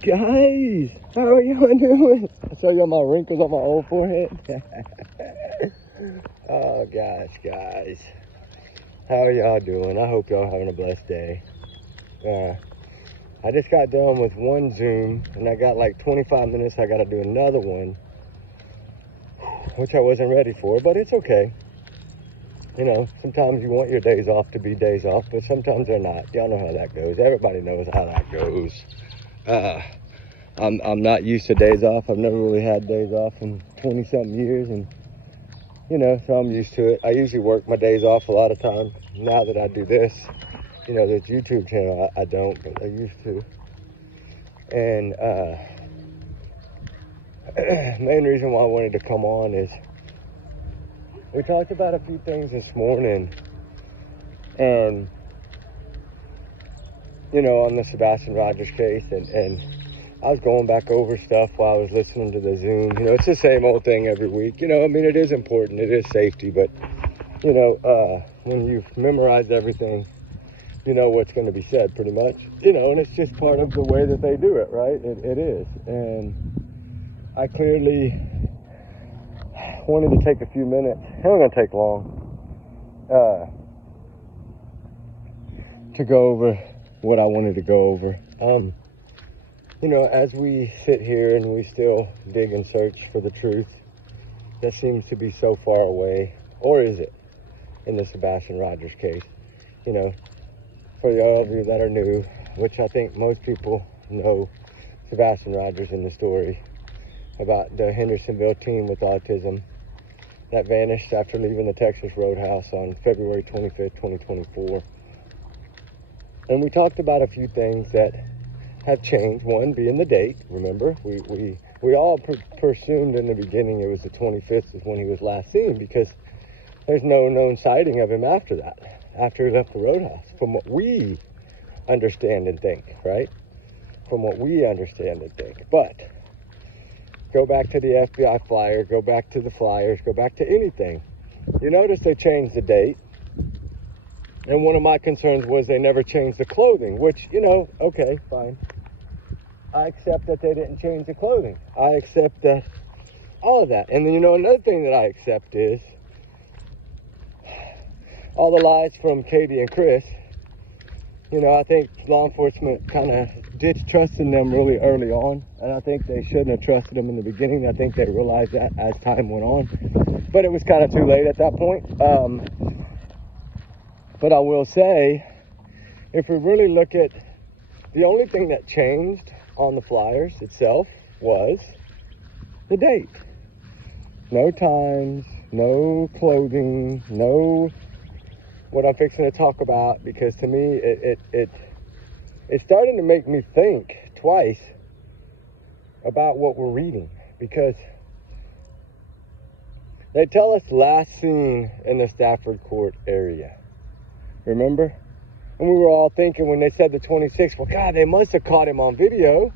guys, how are y'all doing? I saw y'all my wrinkles on my old forehead. Oh gosh, guys, how are y'all doing? I hope y'all having a blessed day. I just got done with one Zoom and I got like 25 minutes. I got to do another one, which I wasn't ready for, but it's okay. You know, sometimes you want your days off to be days off, but sometimes they're not. Y'all know how that goes. Everybody knows how that goes. I'm not used to days off. I've never really had days off in 20-something years, and you know, so I'm used to it. I usually work my days off a lot of time. Now that I do this, you know, this YouTube channel, I don't, but I used to. And main reason why I wanted to come on is we talked about a few things this morning, and you know, on the Sebastian Rogers case, and I was going back over stuff while I was listening to the Zoom. You know, it's the same old thing every week. You know, I mean, it is important. It is safety. But, you know, when you've memorized everything, you know what's going to be said pretty much. You know, and it's just part of the way that they do it, right? It is. And I clearly wanted to take a few minutes. It's not going to take long. To go over what I wanted to go over. You know, as we sit here and we still dig and search for the truth that seems to be so far away, or is it, in the Sebastian Rogers case? You know, for all of you that are new, which I think most people know Sebastian Rogers in the story about the Hendersonville teen with autism that vanished after leaving the Texas Roadhouse on February 25th, 2024. And we talked about a few things that have changed. One being the date. Remember, we all presumed in the beginning it was the 25th is when he was last seen, because there's no known sighting of him after that, after he left the Roadhouse, from what we understand and think, right? From what we understand and think. But go back to the FBI flyer, go back to the flyers, go back to anything. You notice they changed the date. And one of my concerns was they never changed the clothing, which, you know, okay, fine. I accept that they didn't change the clothing. I accept that, all of that. And then, you know, another thing that I accept is all the lies from Katie and Chris. You know, I think law enforcement kind of ditched trust in them really early on. And I think they shouldn't have trusted them in the beginning. I think they realized that as time went on. But it was kind of too late at that point. But I will say, if we really look at, the only thing that changed on the flyers itself was the date. No times, no clothing, no what I'm fixing to talk about, because to me, it's starting to make me think twice about what we're reading, because they tell us last seen in the Stafford Court area. Remember? And we were all thinking when they said the 26th, well, God, they must have caught him on video.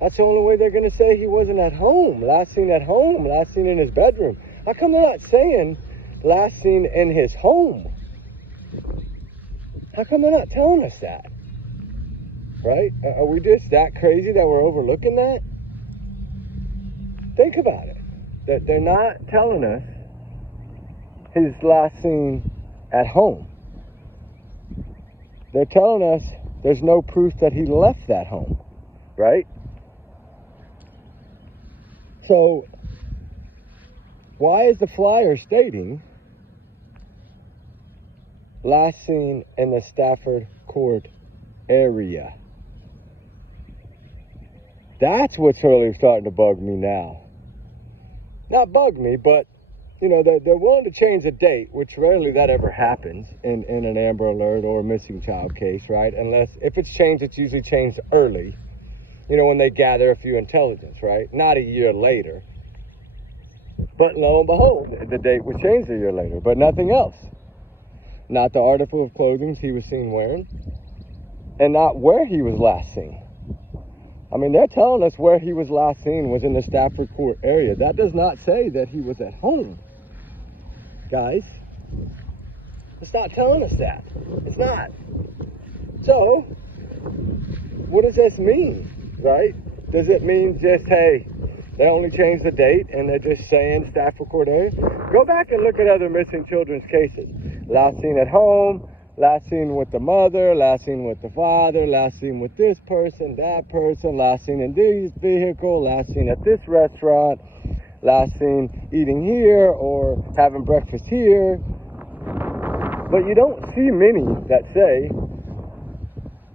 That's the only way they're going to say he wasn't at home. Last seen at home, last seen in his bedroom. How come they're not saying last seen in his home? How come they're not telling us that? Right? Are we just that crazy that we're overlooking that? Think about it. That they're not telling us his last seen at home. They're telling us there's no proof that he left that home, right? So, why is the flyer stating last seen in the Stafford Court area? That's what's really starting to bug me now. Not bug me, but you know, they're willing to change the date, which rarely that ever happens in an Amber Alert or a missing child case, right? Unless, if it's changed, it's usually changed early, you know, when they gather a few intelligence, right? Not a year later. But lo and behold, the date was changed a year later, but nothing else. Not the article of clothing he was seen wearing, and not where he was last seen. I mean, they're telling us where he was last seen was in the Stafford Court area. That does not say that he was at home. Guys, it's not telling us that. It's not. So, what does this mean, right? Does it mean just, hey, they only changed the date and they're just saying staff report area? Go back and look at other missing children's cases. Last seen at home, last seen with the mother, last seen with the father, last seen with this person, that person, last seen in this vehicle, last seen at this restaurant, last seen eating here or having breakfast here. But you don't see many that say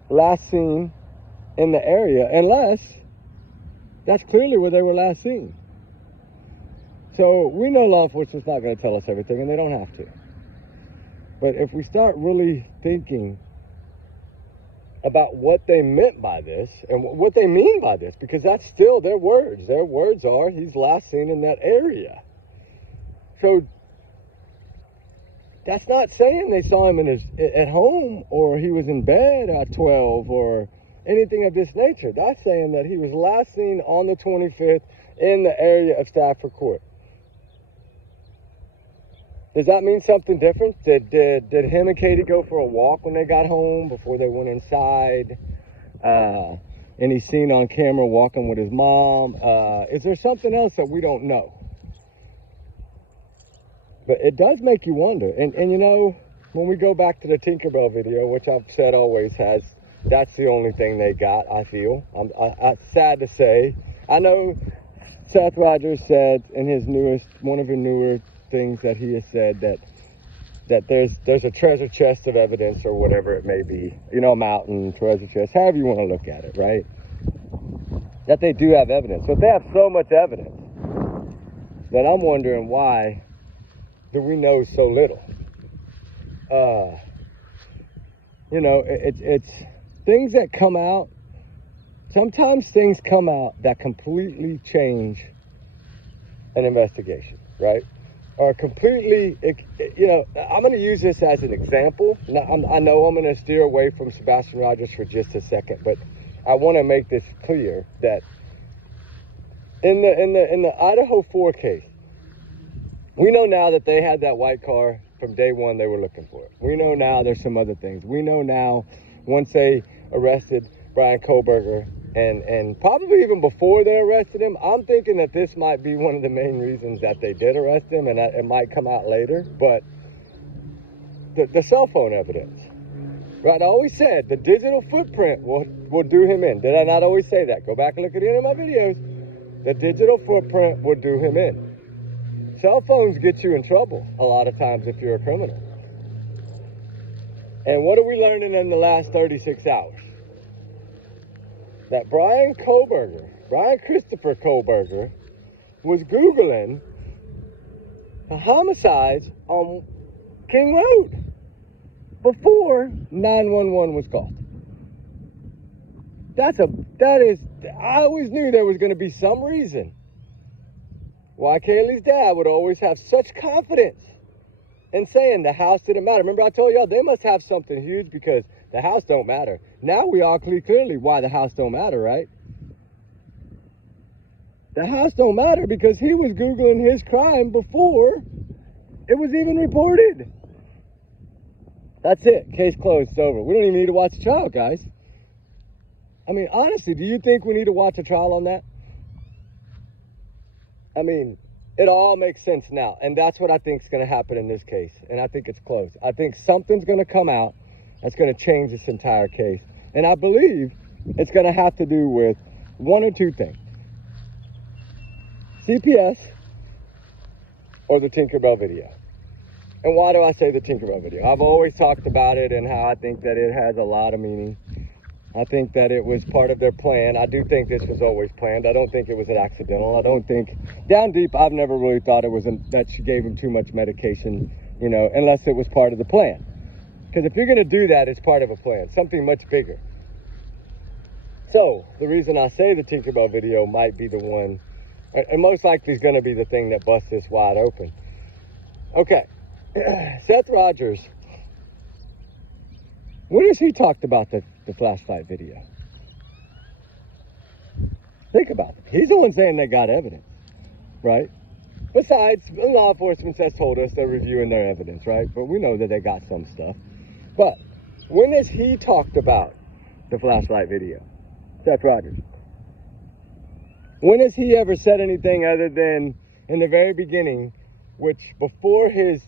last seen in the area unless that's clearly where they were last seen. So we know law enforcement's not going to tell us everything, and they don't have to. But if we start really thinking about what they meant by this and what they mean by this, because that's still their words. Their words are, he's last seen in that area. So that's not saying they saw him at home or he was in bed at 12 or anything of this nature. That's saying that he was last seen on the 25th in the area of Stafford Court. Does that mean something different? Did him and Katie go for a walk when they got home before they went inside? And he's seen on camera walking with his mom. Is there something else that we don't know? But it does make you wonder. And you know, when we go back to the Tinkerbell video, which I've said always has, that's the only thing they got, I feel. I'm sad to say. I know Seth Rogers said in his one of his newer things that he has said that there's a treasure chest of evidence or whatever it may be. You know, mountain, treasure chest, however you want to look at it, right? That they do have evidence. But they have so much evidence that I'm wondering why do we know so little? You know, it's things that come out. Sometimes things come out that completely change an investigation, right? Or completely, you know, I'm going to use this as an example. Now, I know I'm going to steer away from Sebastian Rogers for just a second, but I want to make this clear that in the Idaho 4 case, we know now that they had that white car from day one. They were looking for it. We know now there's some other things. We know now once they arrested Brian Kohlberger, and probably even before they arrested him, I'm thinking that this might be one of the main reasons that they did arrest him, and it might come out later, but the cell phone evidence, right? I always said the digital footprint will do him in. Did I not always say that? Go back and look at any of my videos. The digital footprint will do him in. Cell phones get you in trouble a lot of times if you're a criminal. And what are we learning in the last 36 hours? That Brian Christopher Kohlberger, was Googling the homicides on King Road before 911 was called. I always knew there was going to be some reason why Kaylee's dad would always have such confidence in saying the house didn't matter. Remember I told y'all they must have something huge because the house don't matter. Now we all clearly why the house don't matter, right? The house don't matter because he was Googling his crime before it was even reported. That's it. Case closed. It's over. We don't even need to watch a trial, guys. I mean, honestly, do you think we need to watch a trial on that? I mean, it all makes sense now. And that's what I think is going to happen in this case. And I think it's close. I think something's going to come out that's going to change this entire case. And I believe it's going to have to do with one or two things. CPS or the Tinkerbell video. And why do I say the Tinkerbell video? I've always talked about it and how I think that it has a lot of meaning. I think that it was part of their plan. I do think this was always planned. I don't think it was an accidental. I don't think, down deep, I've never really thought it was that she gave him too much medication, you know, unless it was part of the plan. Because if you're going to do that, it's part of a plan, something much bigger. So, the reason I say the Tinkerbell video might be the one, and most likely is going to be the thing that busts this wide open. Okay, Seth Rogers, when has he talked about the flashlight video? Think about it. He's the one saying they got evidence, right? Besides, law enforcement has told us they're reviewing their evidence, right? But we know that they got some stuff. But when has he talked about the flashlight video? Seth Rogers. When has he ever said anything other than in the very beginning, which before his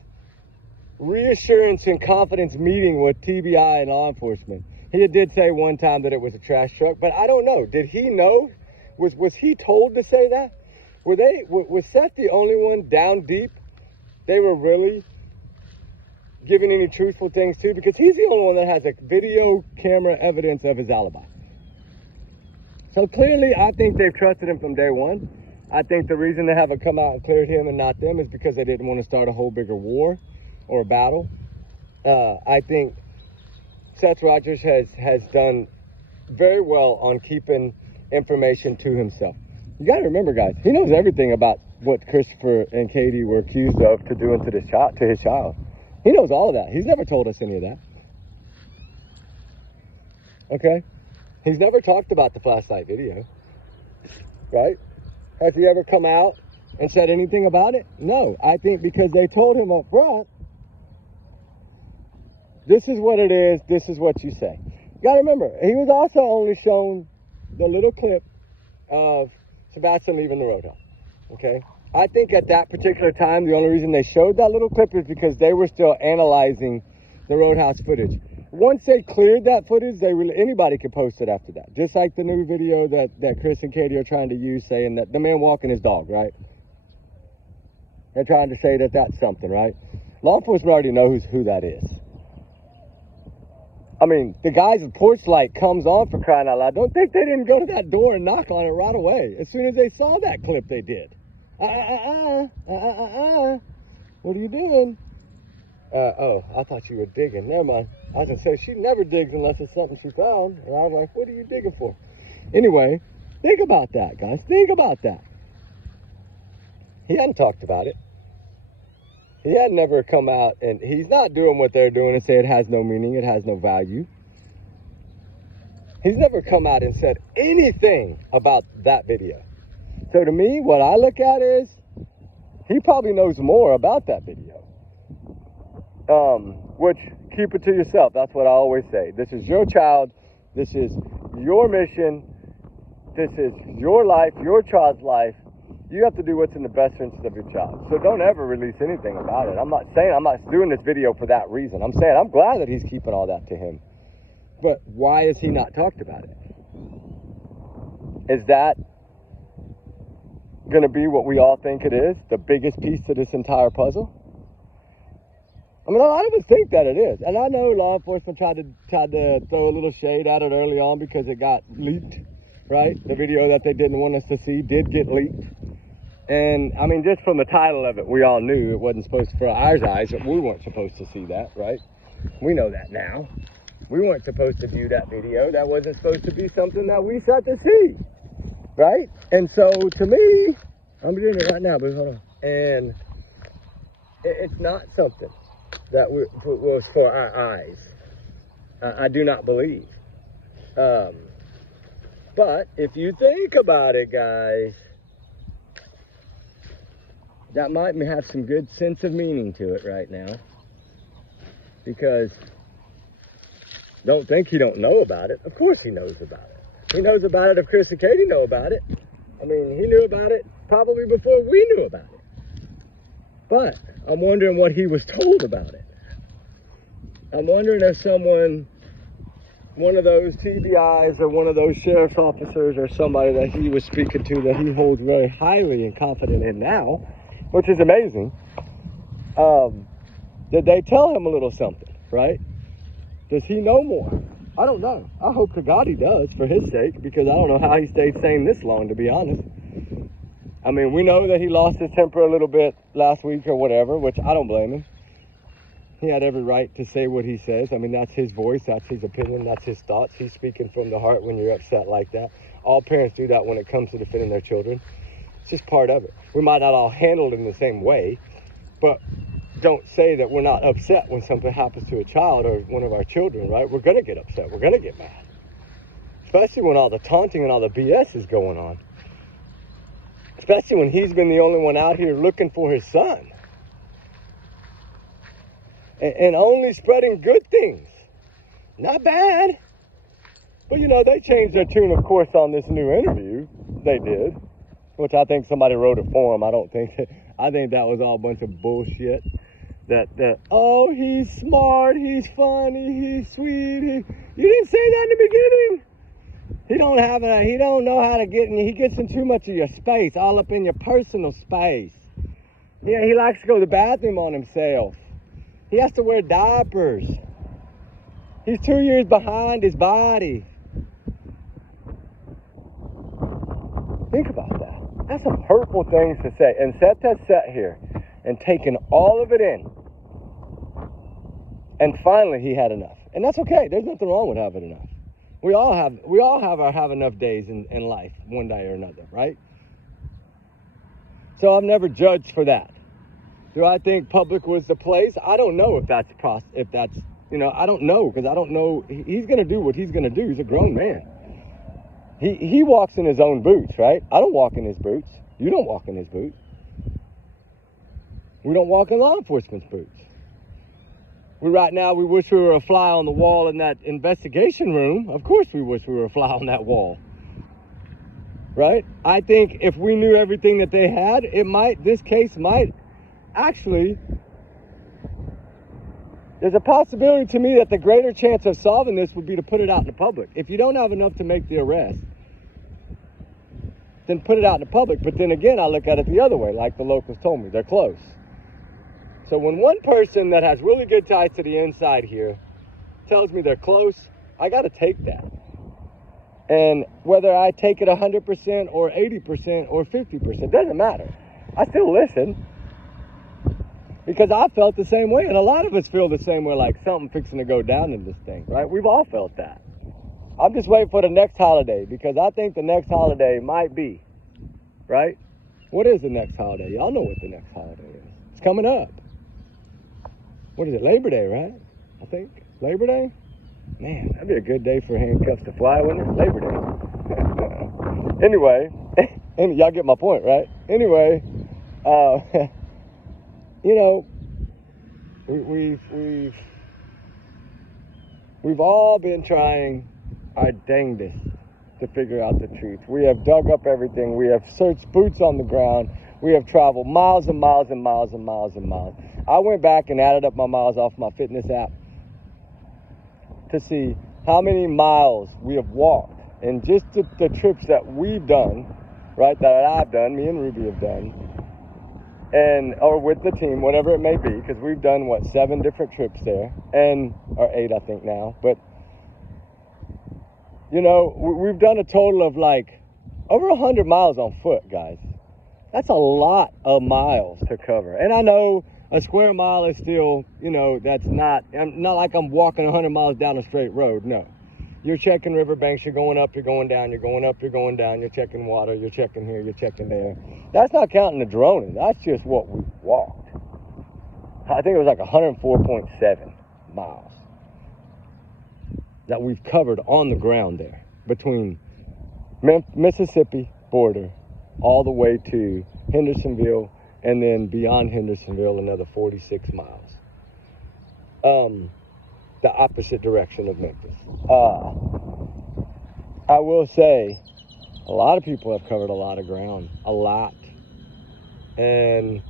reassurance and confidence meeting with TBI and law enforcement, he did say one time that it was a trash truck, but I don't know. Did he know? Was he told to say that? Was Seth the only one down deep they were really giving any truthful things to? Because he's the only one that has a video camera evidence of his alibi. So clearly, I think they've trusted him from day one. I think the reason they haven't come out and cleared him and not them is because they didn't want to start a whole bigger war or a battle. I think Seth Rogers has done very well on keeping information to himself. You got to remember, guys, he knows everything about what Christopher and Katie were accused of doing to his child. He knows all of that. He's never told us any of that. Okay? He's never talked about the flashlight video. Right? Has he ever come out and said anything about it? No. I think because they told him up front, this is what it is, this is what you say. You gotta remember, he was also only shown the little clip of Sebastian leaving the roadhouse. Okay? I think at that particular time, the only reason they showed that little clip is because they were still analyzing the roadhouse footage. Once they cleared that footage, anybody could post it after that. Just like the new video that Chris and Katie are trying to use, saying that the man walking his dog, right? They're trying to say that that's something, right? Law enforcement already knows who that is. I mean, the guy's porch light comes on, for crying out loud. Don't think they didn't go to that door and knock on it right away. As soon as they saw that clip, they did. What are you doing? Oh, I thought you were digging. Never mind. I was going to say, she never digs unless it's something she found. And I was like, what are you digging for? Anyway, think about that, guys. Think about that. He hadn't talked about it. He had never come out, and he's not doing what they're doing and say it has no meaning, it has no value. He's never come out and said anything about that video. So to me, what I look at is, he probably knows more about that video. Which, keep it to yourself. That's what I always say. This is your child. This is your mission. This is your life, your child's life. You have to do what's in the best interest of your child. So don't ever release anything about it. I'm not doing this video for that reason. I'm saying I'm glad that he's keeping all that to him. But why has he not talked about it? Is that going to be what we all think it is? The biggest piece to this entire puzzle? I mean, a lot of us think that it is. And I know law enforcement tried to throw a little shade at it early on because it got leaked, right? The video that they didn't want us to see did get leaked. And, I mean, just from the title of it, we all knew it wasn't supposed to, for our eyes, that we weren't supposed to see that, right? We know that now. We weren't supposed to view that video. That wasn't supposed to be something that we sought to see, right? And so, to me, I'm doing it right now, but hold on. And it's not something that was for our eyes. I do not believe. But if you think about it, guys, that might have some good sense of meaning to it right now. Because don't think he don't know about it. Of course he knows about it. He knows about it if Chris and Katie know about it. I mean, he knew about it probably before we knew about it. But I'm wondering what he was told about it. I'm wondering if someone, one of those TBIs or one of those sheriff's officers or somebody that he was speaking to that he holds very highly and confident in now, which is amazing, did they tell him a little something, right? Does he know more? I don't know. I hope to God he does for his sake, because I don't know how he stayed sane this long, to be honest. I mean, we know that he lost his temper a little bit last week or whatever, which I don't blame him. He had every right to say what he says. I mean, that's his voice, that's his opinion, that's his thoughts. He's speaking from the heart when you're upset like that. All parents do that when it comes to defending their children. It's just part of it. We might not all handle it in the same way, but don't say that we're not upset when something happens to a child or one of our children, right? We're going to get upset. We're going to get mad. Especially when all the taunting and all the BS is going on. Especially when he's been the only one out here looking for his son. And only spreading good things. Not bad. But, you know, they changed their tune, of course, on this new interview. They did. which I think somebody wrote it for him. I think that was all a bunch of bullshit. That oh, he's smart, he's funny, he's sweet. You didn't say that in the beginning. He don't know how to he gets in too much of your space, all up in your personal space. Yeah, he likes to go to the bathroom on himself. He has to wear diapers. He's 2 years behind his body. Think about that. That's some hurtful things to say. And Seth has sat here and taken all of it in. And finally he had enough. And that's okay. There's nothing wrong with having enough. We all have enough days in life, one day or another, right? So I've never judged for that. Do I think public was the place? I don't know if that's I don't know, because I don't know. He's going to do what he's going to do. He's a grown man. He walks in his own boots, right? I don't walk in his boots. You don't walk in his boots. We don't walk in law enforcement's boots. Right now, we wish we were a fly on the wall in that investigation room. Of course we wish we were a fly on that wall. Right? I think if we knew everything that they had, this case might actually, there's a possibility to me that the greater chance of solving this would be to put it out in the public. If you don't have enough to make the arrest, then put it out in the public. But then again, I look at it the other way, like the locals told me. They're close. So when one person that has really good ties to the inside here tells me they're close, I got to take that. And whether I take it 100% or 80% or 50%, doesn't matter. I still listen. Because I felt the same way, and a lot of us feel the same way, like something fixing to go down in this thing, right? We've all felt that. I'm just waiting for the next holiday, because I think the next holiday might be, right? What is the next holiday? Y'all know what the next holiday is. It's coming up. What is it? Labor Day, right? I think. Labor Day? Man, that'd be a good day for handcuffs to fly, wouldn't it? Labor Day. Anyway, and y'all get my point, right? Anyway, you know, we've all been trying our dangest to figure out the truth. We have dug up everything. We have searched boots on the ground. We have traveled miles and miles and miles and miles and miles. I went back and added up my miles off my fitness app to see how many miles we have walked. And just the trips that we've done, right, that I've done, me and Ruby have done, or with the team, whatever it may be, because we've done, 7 different trips there, or 8, I think now. But, you know, we've done a total of over 100 miles on foot, guys. That's a lot of miles to cover. And I know a square mile is still, that's not like I'm walking 100 miles down a straight road. No. You're checking riverbanks, you're going up, you're going down, you're going up, you're going down, you're checking water, you're checking here, you're checking there. That's not counting the droning. That's just what we walked. I think it was 104.7 miles that we've covered on the ground there between Mississippi border all the way to Hendersonville, and then beyond Hendersonville another 46 miles. The opposite direction of Memphis. I will say, a lot of people have covered a lot of ground, a lot, and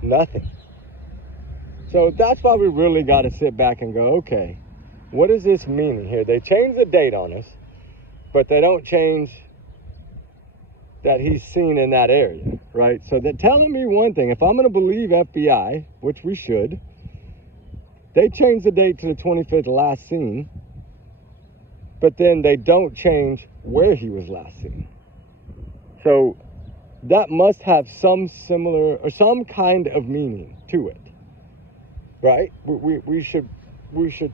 nothing. So that's why we really got to sit back and go, okay, what does this mean here? They changed the date on us, but they don't change that he's seen in that area, right? So they're telling me one thing. If I'm going to believe FBI, which we should, they changed the date to the 25th last seen, but then they don't change where he was last seen. So that must have some similar or some kind of meaning to it, right? We should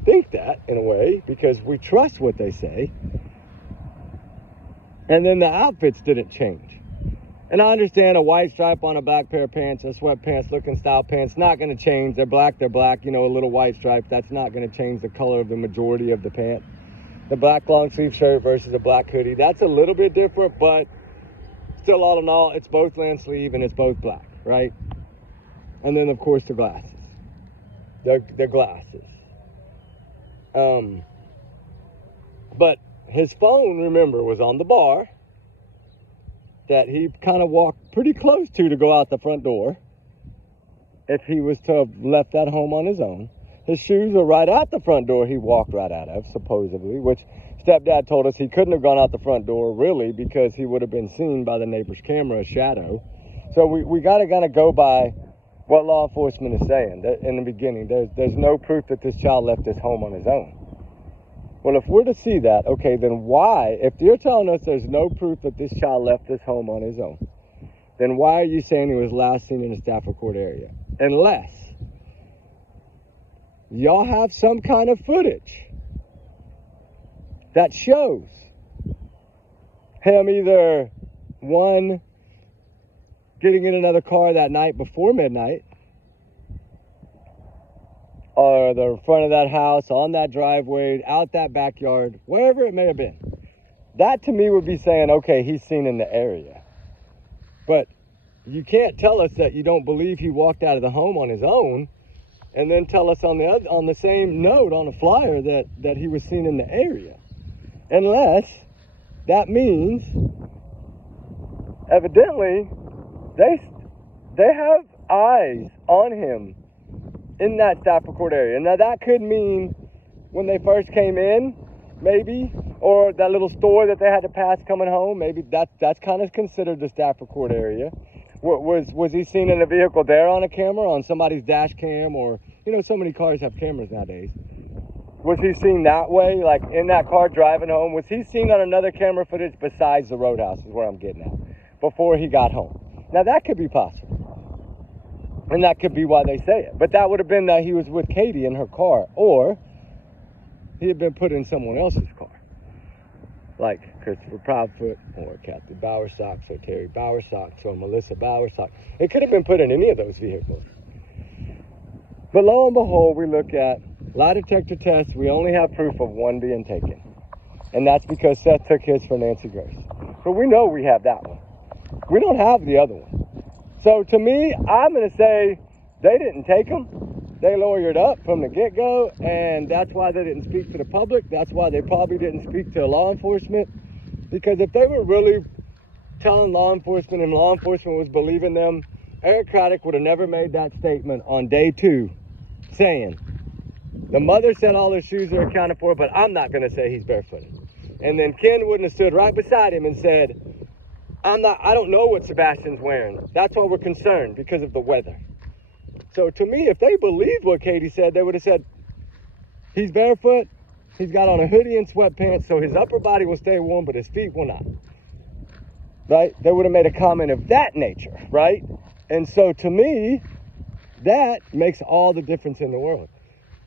think that in a way, because we trust what they say. And then the outfits didn't change. And I understand a white stripe on a black pair of pants, a sweatpants looking style pants, not going to change. They're black, a little white stripe. That's not going to change the color of the majority of the pant. The black long sleeve shirt versus a black hoodie, that's a little bit different, but still all in all, it's both land sleeve and it's both black, right? And then of course the glasses. They're glasses. But his phone, remember, was on the bar. that he kind of walked pretty close to go out the front door if he was to have left that home on his own. His shoes are right at the front door he walked right out of, supposedly, which stepdad told us he couldn't have gone out the front door, really, because he would have been seen by the neighbor's camera, a shadow. So we got to kind of go by what law enforcement is saying. In the beginning, there's no proof that this child left his home on his own. Well, if we're to see that, okay, then why, if you're telling us there's no proof that this child left his home on his own, then why are you saying he was last seen in the Stafford Court area? Unless y'all have some kind of footage that shows him either, one, getting in another car that night before midnight, or the front of that house, on that driveway, out that backyard, wherever it may have been. That to me would be saying, okay, he's seen in the area. But you can't tell us that you don't believe he walked out of the home on his own, and then tell us on the same note on the flyer that he was seen in the area. Unless that means, evidently, they have eyes on him in that Stafford Court area. Now that could mean when they first came in, maybe, or that little store that they had to pass coming home, maybe that's kind of considered the Stafford Court area. Was he seen in a vehicle there on a camera, on somebody's dash cam, or, you know, so many cars have cameras nowadays. Was he seen that way, like in that car driving home? Was he seen on another camera footage besides the roadhouse, is where I'm getting at, before he got home? Now that could be possible. And that could be why they say it. But that would have been that he was with Katie in her car, or he had been put in someone else's car, like Christopher Proudfoot, or Kathy Bowersox, or Terry Bowersox, or Melissa Bowersox. It could have been put in any of those vehicles. But lo and behold, we look at lie detector tests. We only have proof of one being taken. And that's because Seth took his for Nancy Grace. So we know we have that one. We don't have the other one. So to me, I'm going to say they didn't take them. They lawyered up from the get-go, and that's why they didn't speak to the public. That's why they probably didn't speak to law enforcement. Because if they were really telling law enforcement and law enforcement was believing them, Eric Craddock would have never made that statement on day 2 saying, the mother said all her shoes are accounted for, but I'm not going to say he's barefooted. And then Ken wouldn't have stood right beside him and said, I don't know what Sebastian's wearing. That's why we're concerned, because of the weather. So to me, if they believed what Katie said, they would have said, he's barefoot, he's got on a hoodie and sweatpants, so his upper body will stay warm, but his feet will not. Right? They would have made a comment of that nature, right? And so to me, that makes all the difference in the world.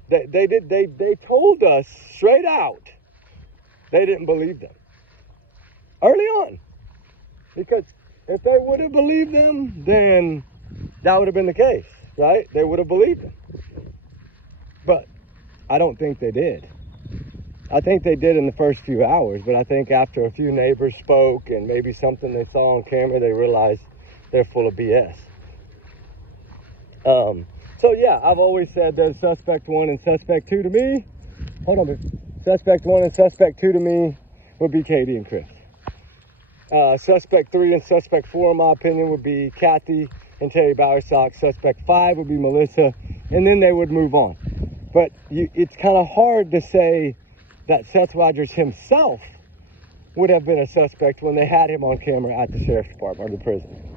They told us straight out they didn't believe them early on. Because if they would have believed them, then that would have been the case, right? They would have believed them. But I don't think they did. I think they did in the first few hours, but I think after a few neighbors spoke and maybe something they saw on camera, they realized they're full of BS. So yeah, I've always said there's suspect 1 and suspect 2 to me. Hold on, suspect 1 and suspect 2 to me would be Katie and Chris. Suspect 3 and suspect 4, in my opinion, would be Kathy and Terry Bowersox. Suspect 5 would be Melissa, and then they would move on. But it's kind of hard to say that Seth Rogers himself would have been a suspect when they had him on camera at the sheriff's department or the prison.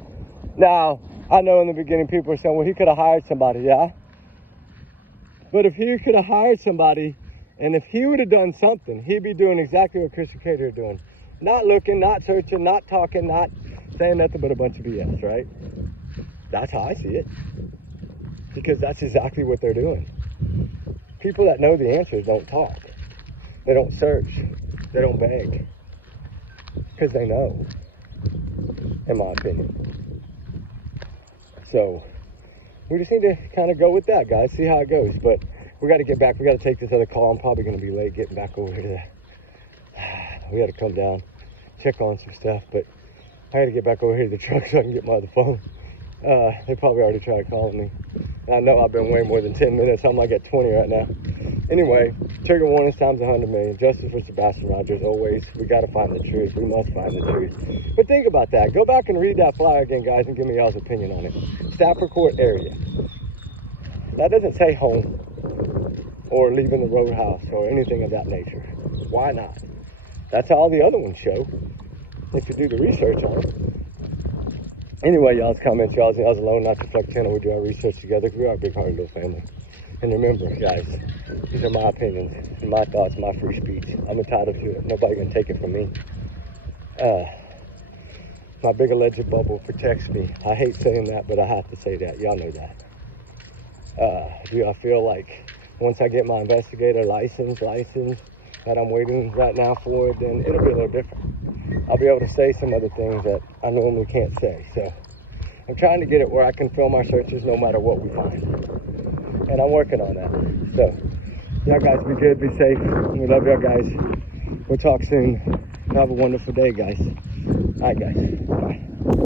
Now, I know in the beginning people are saying, well, he could have hired somebody, yeah? But if he could have hired somebody, and if he would have done something, he'd be doing exactly what Chris and Katie are doing. Not looking, not searching, not talking, not saying nothing but a bunch of BS, right? That's how I see it. Because that's exactly what they're doing. People that know the answers don't talk. They don't search. They don't beg. Because they know, in my opinion. So, we just need to kind of go with that, guys. See how it goes. But we got to get back. We got to take this other call. I'm probably going to be late getting back over here to that. We got to come down, check on some stuff, but I got to get back over here to the truck so I can get my other phone. They probably already tried calling me. I know I've been way more than 10 minutes. I'm like at 20 right now. Anyway, trigger warnings times 100 million. Justice for Sebastian Rogers, always. We got to find the truth. We must find the truth. But think about that. Go back and read that flyer again, guys, and give me y'all's opinion on it. Stafford Court area. That doesn't say home or leaving the roadhouse or anything of that nature. Why not? That's how all the other ones show, if you do the research on it. Anyway, y'all's comments, y'all's alone, not the Flex channel. We do our research together. We are a big hearted little family. And remember, guys, these are my opinions and my thoughts, my free speech. I'm entitled to it. Nobody can take it from me. My big alleged bubble protects me. I hate saying that, but I have to say that. Y'all know that. Do I feel like once I get my investigator license that I'm waiting right now for, then it'll be a little different. I'll be able to say some other things that I normally can't say. So I'm trying to get it where I can film our searches no matter what we find. And I'm working on that. So y'all guys be good, be safe. We love y'all guys. We'll talk soon. Have a wonderful day, guys. All right, guys. Bye.